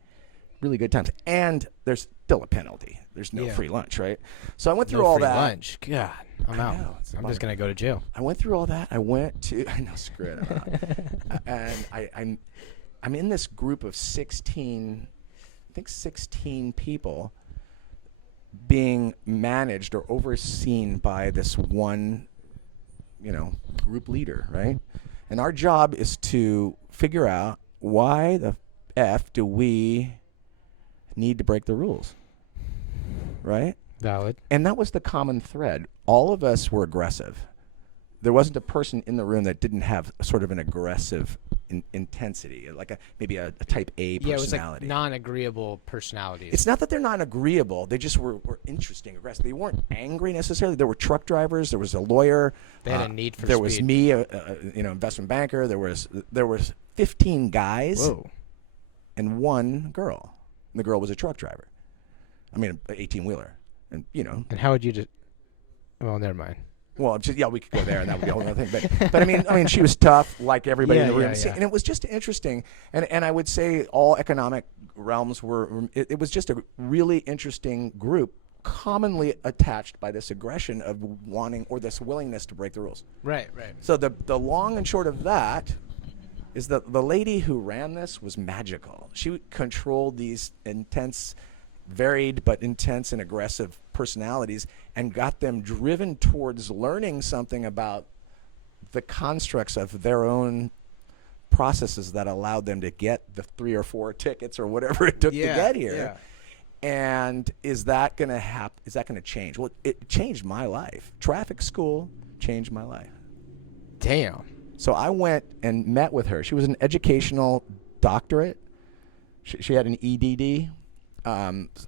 Really good times. And there's still a penalty. There's no free lunch, right? So I went through all that. Lunch. God, I'm out. I'm just going to go to jail. I went through all that. I went to, I know, screw it. And I'm in this group of 16 people being managed or overseen by this one, group leader, right? And our job is to figure out why the F do we need to break the rules, right? Valid. And that was the common thread. All of us were aggressive. There wasn't a person in the room that didn't have sort of an aggressive intensity, like maybe a type A personality. Yeah, it was like non-agreeable personalities. It's not that they're not agreeable. They just were interesting, aggressive. They weren't angry necessarily. There were truck drivers. There was a lawyer. They had a need for There speed. was me, investment banker. There was 15 guys and 1 girl. And the girl was a truck driver. I mean, an 18-wheeler. And, And how would you just... Well, never mind. Well, we could go there, and that would be a whole other thing. But I mean, she was tough, like everybody in the room. Yeah. And it was just interesting. And I would say all economic realms were. It was just a really interesting group, commonly attached by this aggression of wanting or this willingness to break the rules. Right. So the long and short of that is that the lady who ran this was magical. She controlled these intense, varied but intense and aggressive personalities and got them driven towards learning something about the constructs of their own processes that allowed them to get the 3 or 4 tickets or whatever it took to get here. And is that going to happen? Is that going to change? Well, it changed my life. Traffic school changed my life. Damn. So I went and met with her. She was an educational doctorate. She had an EDD.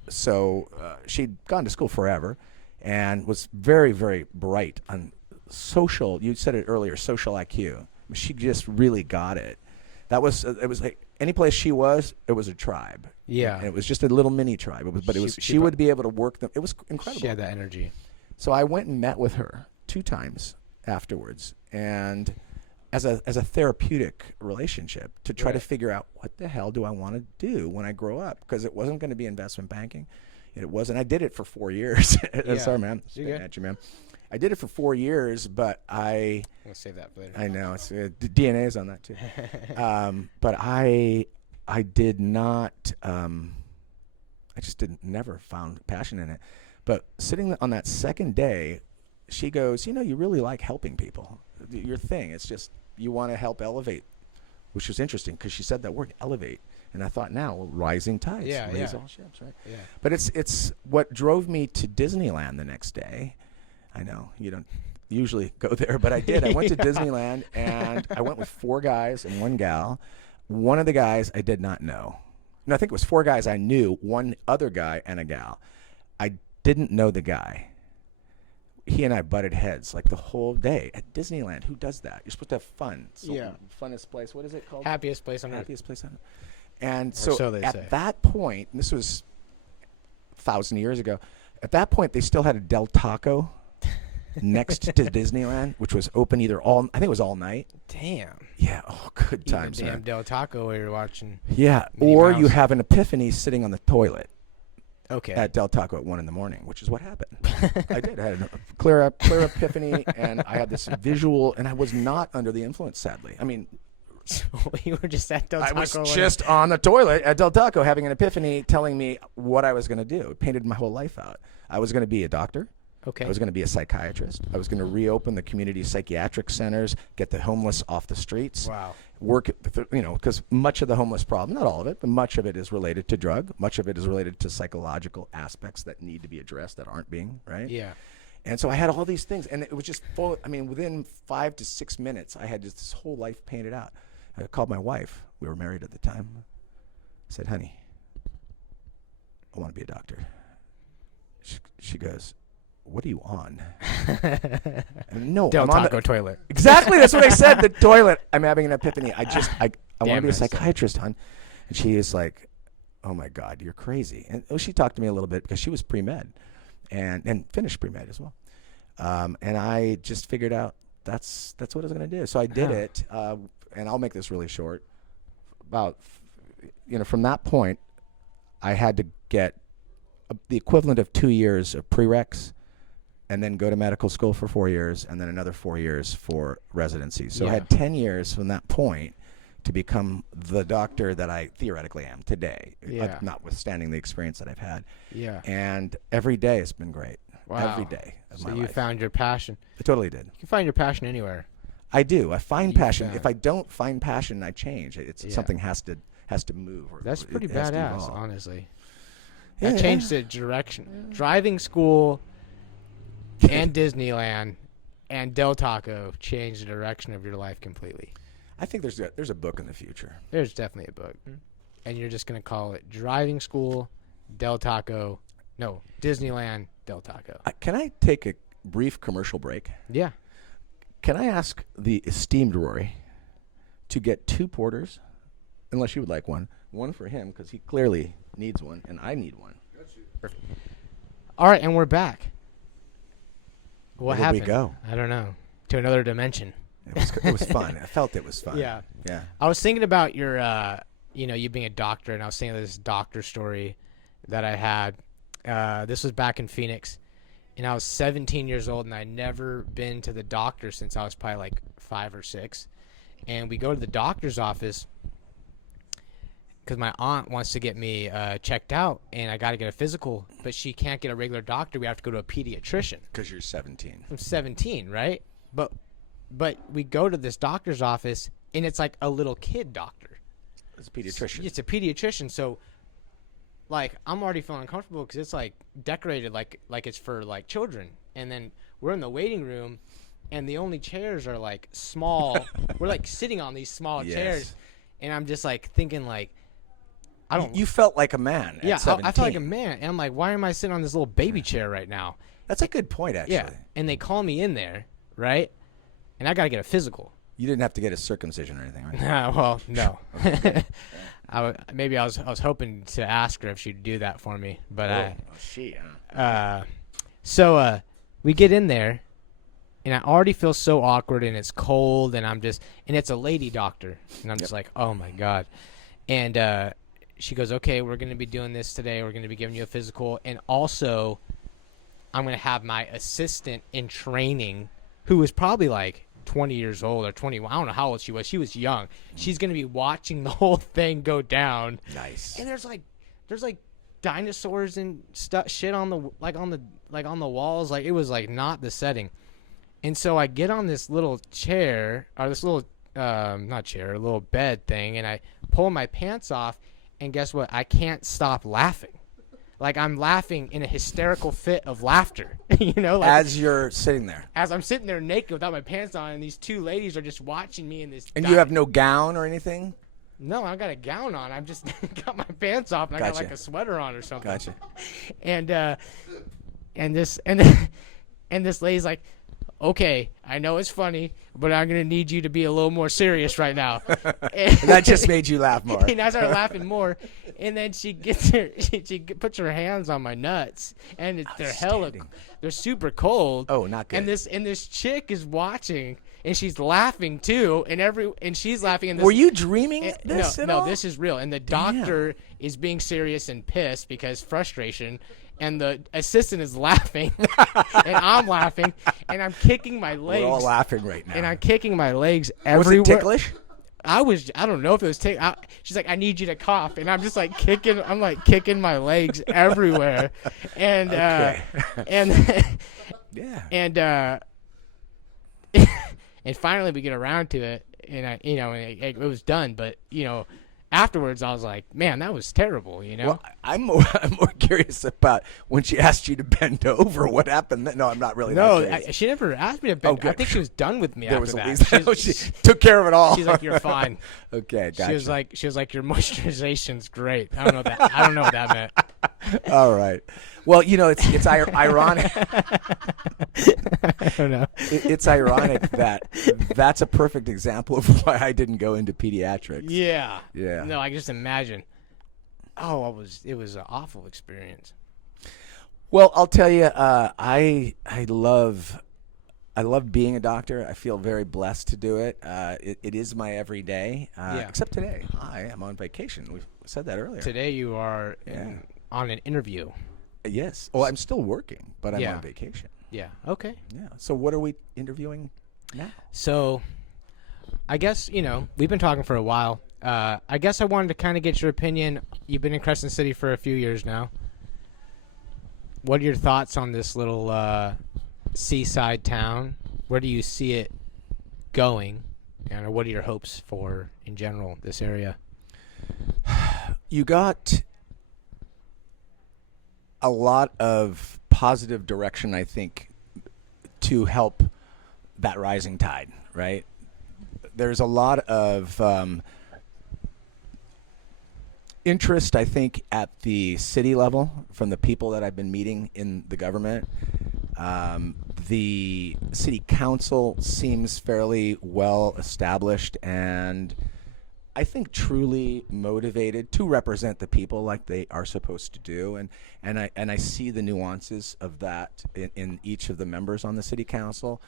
So she'd gone to school forever and was very, very bright on social. You said it earlier, social IQ. She just really got it. That was it was like any place she was, it was a tribe. Yeah. And it was just a little mini tribe. She would be able to work them. It was incredible. She had that energy. So I went and met with her 2 times afterwards, and as a therapeutic relationship to try to figure out what the hell do I want to do when I grow up, because it wasn't going to be investment banking. It wasn't. I did it for 4 years. Sorry, man. Spitting at you, man. I did it for 4 years, but I'm gonna save that for later. I know it's DNA is on that too. But I did not. I just never found passion in it. But sitting on that second day, she goes, you really like helping people. Your thing. It's just you want to help elevate, which was interesting because she said that word, elevate. And I thought, now rising tides, raise all ships, right? Yeah. But it's what drove me to Disneyland the next day. I know you don't usually go there, but I did. I went to Disneyland, and I went with 4 guys and 1 gal. One of the guys I did not know. No, I think it was 4 guys I knew, 1 other guy and a gal. I didn't know the guy. He and I butted heads like the whole day at Disneyland. Who does that? You're supposed to have fun. So funnest place. What is it called? Happiest place on earth. Happiest place on earth. And so they at say. that point, and this was 1,000 years ago, at that point they still had a Del Taco next to Disneyland, which was open I think it was all night. Damn. Yeah. Oh, good times. Damn Man. Del Taco while you're watching. Yeah. Minnie Or Mouse. you have an epiphany sitting on the toilet Okay. at Del Taco at 1 a.m, which is what happened. I did. I had a clear epiphany, and I had this visual, and I was not under the influence, sadly. I mean, You were just at Del Taco. I was just on the toilet at Del Taco having an epiphany telling me what I was going to do. It painted my whole life out. I was going to be a doctor. Okay. I was going to be a psychiatrist. I was going to reopen the community psychiatric centers, get the homeless off the streets. Wow. Work, because much of the homeless problem, not all of it, but much of it is related to drug. Much of it is related to psychological aspects that need to be addressed that aren't being, right? Yeah. And so I had all these things, and it was just full. I mean, within 5 to 6 minutes, I had just this whole life painted out. I called my wife. We were married at the time. I said, honey, I want to be a doctor. She goes, what are you on? And no, Del I'm on Taco toilet. Exactly. That's what I said. The toilet. I'm having an epiphany. I want to Damn be a it. psychiatrist, hon. And she is like, oh my God, you're crazy. And she talked to me a little bit because she was pre-med and finished pre-med as well. And I just figured out that's what I was going to do. So I did it. And I'll make this really short. From that point, I had to get the equivalent of 2 years of prereqs, and then go to medical school for 4 years, and then another 4 years for residency. So I had 10 years from that point to become the doctor that I theoretically am today, notwithstanding the experience that I've had. Yeah. And every day has been great. Wow. Every day of So my you life. found your passion. I totally did. You can find your passion anywhere. I do. I find You passion. found- If I don't find passion, I change. Something has to move. That's pretty it has to badass, evolve. honestly. Yeah. That changed the direction. Driving school and Disneyland and Del Taco changed the direction of your life completely. I think there's a book in the future. There's definitely a book. And you're just going to call it Driving School, Del Taco. No, Disneyland, Del Taco. Can I take a brief commercial break? Yeah. Can I ask the esteemed Rory to get 2 porters, unless you would like one for him because he clearly needs one, and I need one. Perfect. All right, and we're back. What Where did happened? we go? I don't know. To another dimension. It was fun. I felt it was fun. Yeah. Yeah. I was thinking about your, you being a doctor, and I was thinking of this doctor story that I had. This was back in Phoenix, and I was 17 years old, and I'd never been to the doctor since I was probably like 5 or 6. And we go to the doctor's office because my aunt wants to get me checked out, and I got to get a physical, but she can't get a regular doctor. We have to go to a pediatrician. Because you're 17. I'm 17, right? But we go to this doctor's office, and it's like a little kid doctor. It's a pediatrician. It's a pediatrician, so like I'm already feeling uncomfortable because it's like decorated like it's for like children, and then we're in the waiting room, and the only chairs are like small. We're like sitting on these small chairs, and I'm just like thinking like I don't. You felt like a man. Yeah, at 17. I felt like a man, and I'm like, why am I sitting on this little baby chair right now? That's a good point, actually. Yeah, and they call me in there, right? And I gotta get a physical. You didn't have to get a circumcision or anything, right? Well, no. Maybe I was hoping to ask her if she'd do that for me, but So we get in there, and I already feel so awkward, and it's cold, and it's a lady doctor, and I'm just like, oh my God. And she goes, okay, we're going to be doing this today. We're going to be giving you a physical, and also I'm going to have my assistant in training, who was probably like 20 years old or 21. I don't know how old she was. She was young. She's going to be watching the whole thing go down. Nice. And there's like dinosaurs and shit on the walls. Like, it was like not the setting. And so I get on this little chair, or this little not chair, a little bed thing, and I pull my pants off, and guess what? I can't stop laughing. Like, I'm laughing in a hysterical fit of laughter, you know? Like, as you're sitting there. as I'm sitting there naked without my pants on, and these two ladies are just watching me in this. And you have no gown or anything? No, I got a gown on. I'm just got my pants off, and I got Gotcha. like a sweater on or something. Gotcha. And this lady's like, okay, I know it's funny, but I'm gonna need you to be a little more serious right now. And that just made you laugh more. And I started laughing more, and then she puts her hands on my nuts, and they're super cold. Oh, not good. And this chick is watching, and she's laughing too, and she's laughing. And this, Were you dreaming this at all? No, this is real. And the doctor is being serious and pissed because frustration. And the assistant is laughing, and I'm laughing, and I'm kicking my legs. We're all laughing right now. And I'm kicking my legs everywhere. Was it ticklish? I don't know if it was she's like, I need you to cough, and I'm just like kicking my legs everywhere, and Okay. Yeah. And finally we get around to it, and it was done, but afterwards I was like, man, that was terrible, Well, I'm more curious about when she asked you to bend over. What happened then? No, I'm not really. No, that curious. she never asked me to bend. good. I think she was done with me There after was that. at least she took care of it all. She's like, you're fine. Okay, gotcha. She was like, your moisturization's great. I don't know what that meant. All right. Well, it's ironic. I don't know. It's ironic that that's a perfect example of why I didn't go into pediatrics. Yeah. Yeah. No, I can just imagine. Oh, it was an awful experience. Well, I'll tell you, I love being a doctor. I feel very blessed to do it. It is my everyday. Except today, I am on vacation. We said that earlier. Today you are on an interview. Yes. Well, I'm still working, but I'm Yeah. on vacation. Yeah. Okay. Yeah. So what are we interviewing now? So, I guess we've been talking for a while. I guess I wanted to kind of get your opinion. You've been in Crescent City for a few years now. What are your thoughts on this little seaside town? Where do you see it going? And what are your hopes for, in general, this area? You got a lot of positive direction, I think, to help that rising tide, right? There's a lot of interest, I think, at the city level from the people that I've been meeting in the government. The city council seems fairly well established and I think truly motivated to represent the people like they are supposed to do, and I see the nuances of that in each of the members on the city council.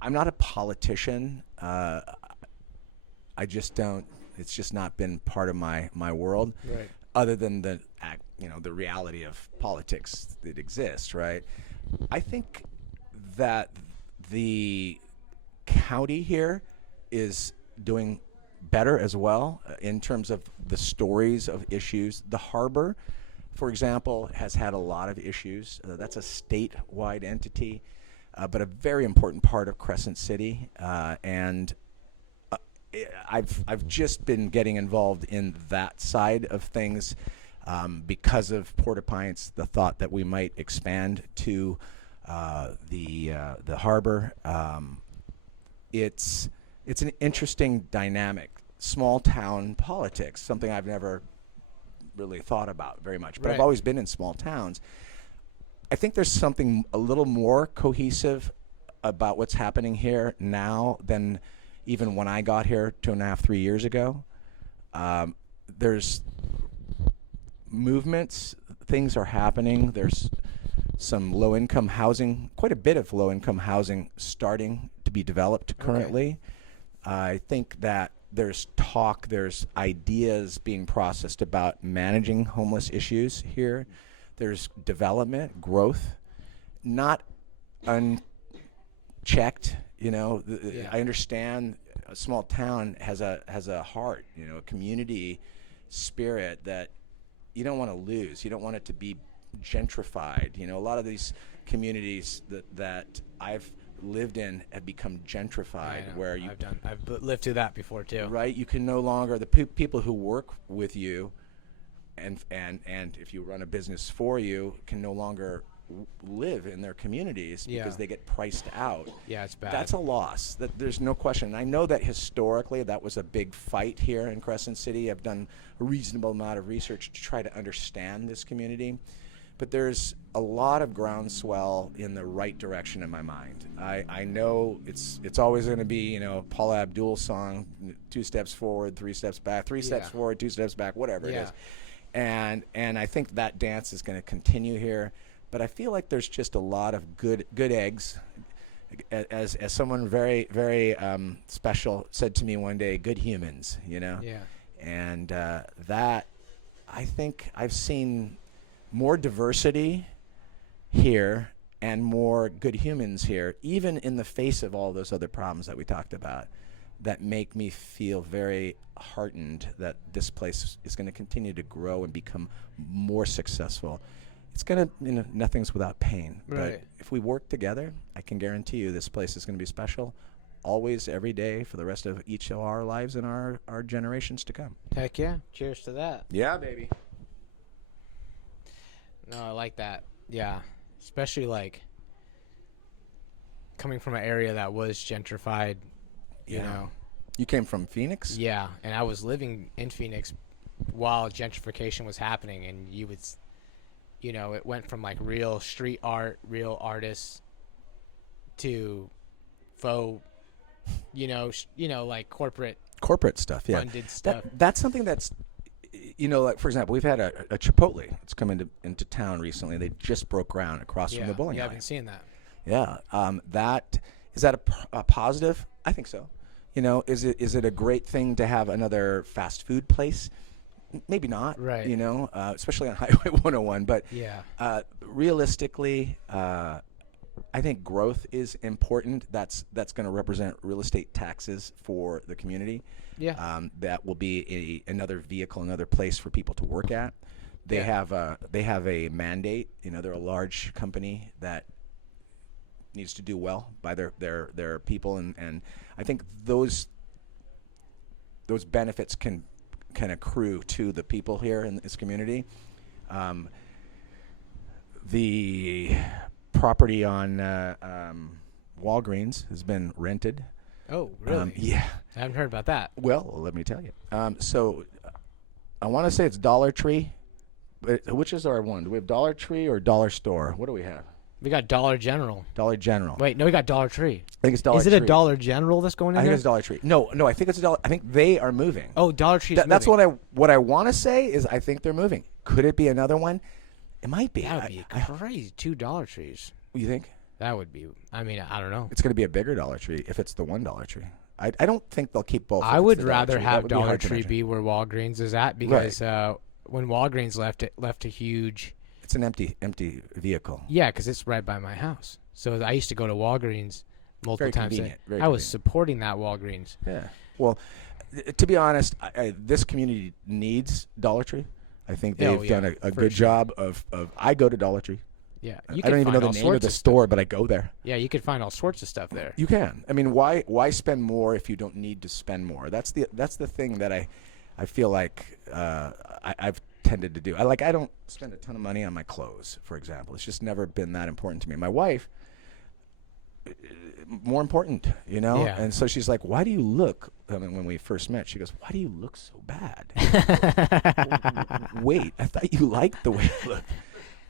I'm not a politician. I just don't. It's just not been part of my world, Right. other than the reality of politics that exists. Right. I think that the county here is doing better as well in terms of the stories of issues. The harbor, for example, has had a lot of issues. That's a statewide entity, but a very important part of Crescent City. And I've just been getting involved in that side of things because of Port-au-Prince. The thought that we might expand to the harbor. It's an interesting dynamic. Small town politics, something I've never really thought about very much, but I've Right. always been in small towns. I think there's something a little more cohesive about what's happening here now than even when I got here 2.5, 3 years ago. There's movements, things are happening. There's some low-income housing, quite a bit of low-income housing starting to be developed currently. I think that there's talk, there's ideas being processed about managing homeless issues here. There's development, growth, not unchecked. I understand a small town has a heart, a community spirit that you don't want to lose. You don't want it to be gentrified. A lot of these communities that I've lived in have become gentrified, where I've lived through that before too. Right, you can no longer people who work with you, and if you run a business for you, can no longer live in their communities because they get priced out. Yeah, it's bad. That's a loss. There's no question. And I know that historically that was a big fight here in Crescent City. I've done a reasonable amount of research to try to understand this community. But there's a lot of groundswell in the right direction in my mind. I know it's always going to be, Paula Abdul's song, 2 steps forward, 3 steps back, 3 steps forward, 2 steps back, whatever it is. And I think that dance is going to continue here. But I feel like there's just a lot of good eggs. As someone very, very special said to me one day, good humans, Yeah. And that, I think I've seen more diversity here and more good humans here, even in the face of all those other problems that we talked about, that make me feel very heartened that this place is going to continue to grow and become more successful. It's going to, nothing's without pain. Right. But if we work together, I can guarantee you this place is going to be special always, every day, for the rest of each of our lives and our generations to come. Heck yeah. Cheers to that. Yeah, baby. No, I like that. Yeah. Especially coming from an area that was gentrified, you know. You came from Phoenix? Yeah, and I was living in Phoenix while gentrification was happening, and you would, it went from real street art, real artists, to faux, corporate stuff. Yeah, funded stuff. That's something that's, for example, we've had a Chipotle that's come into town recently. They just broke ground across from the bowling alley. I've been seeing that. Yeah, is that a positive? I think so. Is it a great thing to have another fast food place? Maybe not. Right. Especially on Highway 101. But realistically, I think growth is important. That's going to represent real estate taxes for the community. Yeah. That will be another vehicle, another place for people to work at. They have a mandate. They're a large company that needs to do well by their people, and I think those benefits can accrue to the people here in this community. The property on Walgreens has been rented. Oh, really? Yeah. I haven't heard about that. Well, let me tell you. So I want to say it's Dollar Tree, but which is our one? Do we have Dollar Tree or Dollar Store? What do we have? We got Dollar General. Dollar General. Wait, no, we got Dollar Tree. I think it's Dollar Tree. Is it a Dollar General that's going in I think there? it's Dollar Tree. No, I think it's a Dollar. I think they are moving. Oh, Dollar Tree's moving. That's what I want to say is I think they're moving. Could it be another one? It might be. That would be crazy. 2 Dollar Trees. You think? That would be. I mean, I don't know. It's going to be a bigger Dollar Tree if it's the one Dollar Tree. I don't think they'll keep both. I would rather have Dollar Tree be where Walgreens is at, because when Walgreens left, it left a huge. It's an empty vehicle. Yeah, because it's right by my house. So I used to go to Walgreens multiple times. I was supporting that Walgreens. Yeah. Well, to be honest, this community needs Dollar Tree. I think they've done a good job of. I go to Dollar Tree. Yeah, I don't even know the name of the store, but I go there. Yeah, you could find all sorts of stuff there. You can. I mean, why spend more if you don't need to spend more? That's the thing that I feel like I've tended to do. I don't spend a ton of money on my clothes, for example. It's just never been that important to me. My wife, more important, Yeah. And so she's like, "Why do you look?" I mean, when we first met, she goes, "Why do you look so bad?" Wait, I thought you liked the way you look.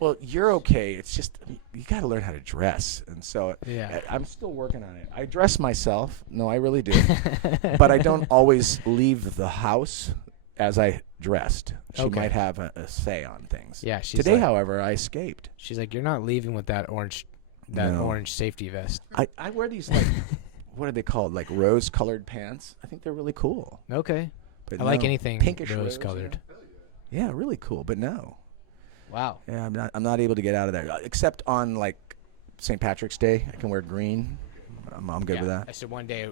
Well, you're okay. It's just you got to learn how to dress, and so Yeah. I'm still working on it. I dress myself. No, I really do, but I don't always leave the house as I dressed. She Okay. might have a say on things. Yeah, she's Today, like, however, I escaped. she's like, you're not leaving with that No. orange safety vest. I wear these like what are they called? Like rose-colored pants. I think they're really cool. Okay. But I like no, anything pinkish rose colored. Yeah, really cool. But no. Wow. Yeah, I'm not able to get out of there except on like St. Patrick's Day. I can wear green. I'm good with I that. said one day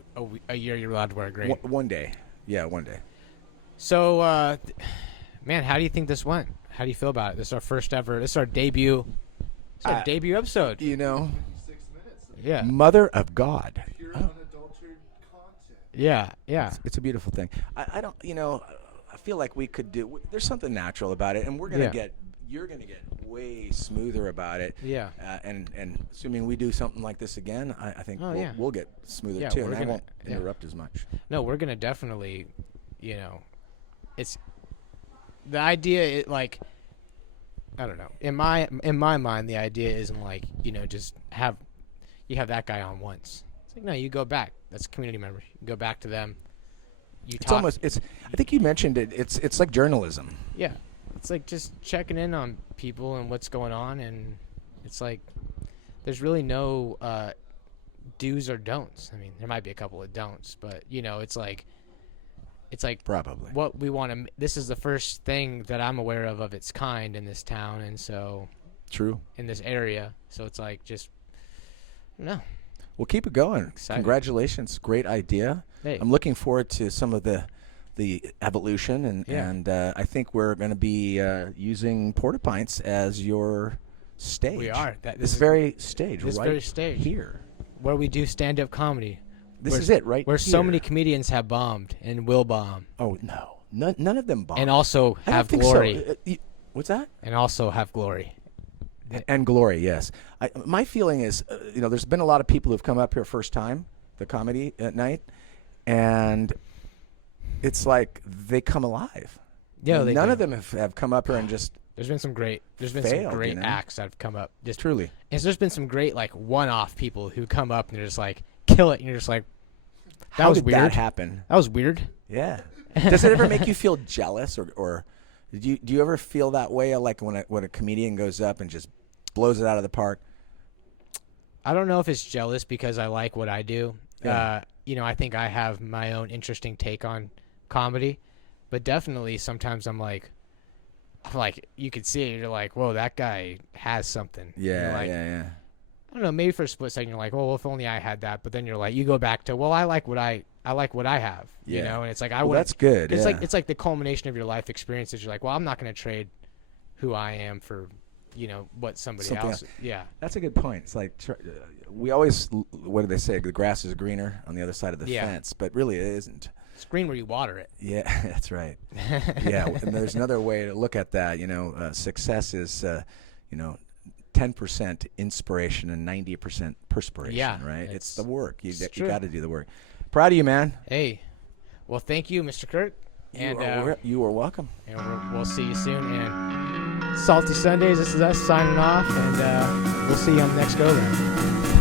a year you're allowed to wear green. One day. Yeah, one day. So, man, how do you think this went? How do you feel about it? This is our first ever. This is our debut. It's our debut episode. You know, 6 minutes. Yeah. Mother of God. Pure unadulterated content. Yeah. Yeah. It's a beautiful thing. I don't, I feel like we could do, there's something natural about it, and we're going to Yeah. you're going to get way smoother about it. Yeah. And assuming we do something like this again, I think Oh, yeah. we'll get smoother Yeah, too, we're and I gonna- won't yeah. interrupt as much. No, we're gonna definitely, it's the idea. Like, I don't know. In my mind, the idea isn't like just have that guy on once. It's like no, you go back. That's a community member. You go back to them. You It's talk. almost, I think you mentioned it. It's like journalism. Yeah, it's like just checking in on people and what's going on, and it's like there's really no do's or don'ts. I mean, there might be a couple of don'ts, but it's like Probably. what we want to. This is the first thing that I'm aware of its kind in this town, and so True. in this area. So it's like just no. Well, keep it going. Excited. Congratulations. Great idea. Hey, I'm looking forward to some of the evolution, and Yeah. I think we're going to be using Porta Pints as your stage. we are This very stage, this right very stage here. where we do stand-up comedy. This Where- is it, right Where so here. many comedians have bombed and will bomb, Oh no, none of them bomb. and also I don't have think glory, So. What's that? and also have glory. And glory, yes. My feeling is, there's been a lot of people who've come up here first time, the comedy at night, and it's like they come alive. Yeah, they None do. of them have come up here and just There's been some great failed, acts that have come up. Just truly. and there's been some great like one-off people who come up and they're just like kill it, and you're just like, that How was did weird. that happen? That was weird. Yeah. Does it ever make you feel jealous, or do you ever feel that way, like when a comedian goes up and just blows it out of the park? I don't know if it's jealous because I like what I do. Yeah. I think I have my own interesting take on comedy, but definitely sometimes I'm like you could see it. You're like, whoa, that guy has something. And you're like, yeah. I don't know. Maybe for a split second you're like, well, if only I had that. But then you're like, you go back to, well, I like what I have. You Yeah. know, and it's like Well, that's good. It's yeah. like the culmination of your life experiences. You're like, well, I'm not going to trade who I am for, what somebody Something else. else. Yeah. That's a good point. It's like we always, what do they say? The grass is greener on the other side of the Yeah. fence, but really it isn't. It's green where you water it. Yeah, that's right. Yeah, and there's another way to look at that. Success is, 10% inspiration and 90% perspiration. Yeah, right. It's it's- the work. You it's you true. got to do the work. Proud of you, man. Hey, well, thank you, Mr. Kirk. And You are welcome. we'll see you soon. And Salty Sundays, this is us signing off, and we'll see you on the next go-round.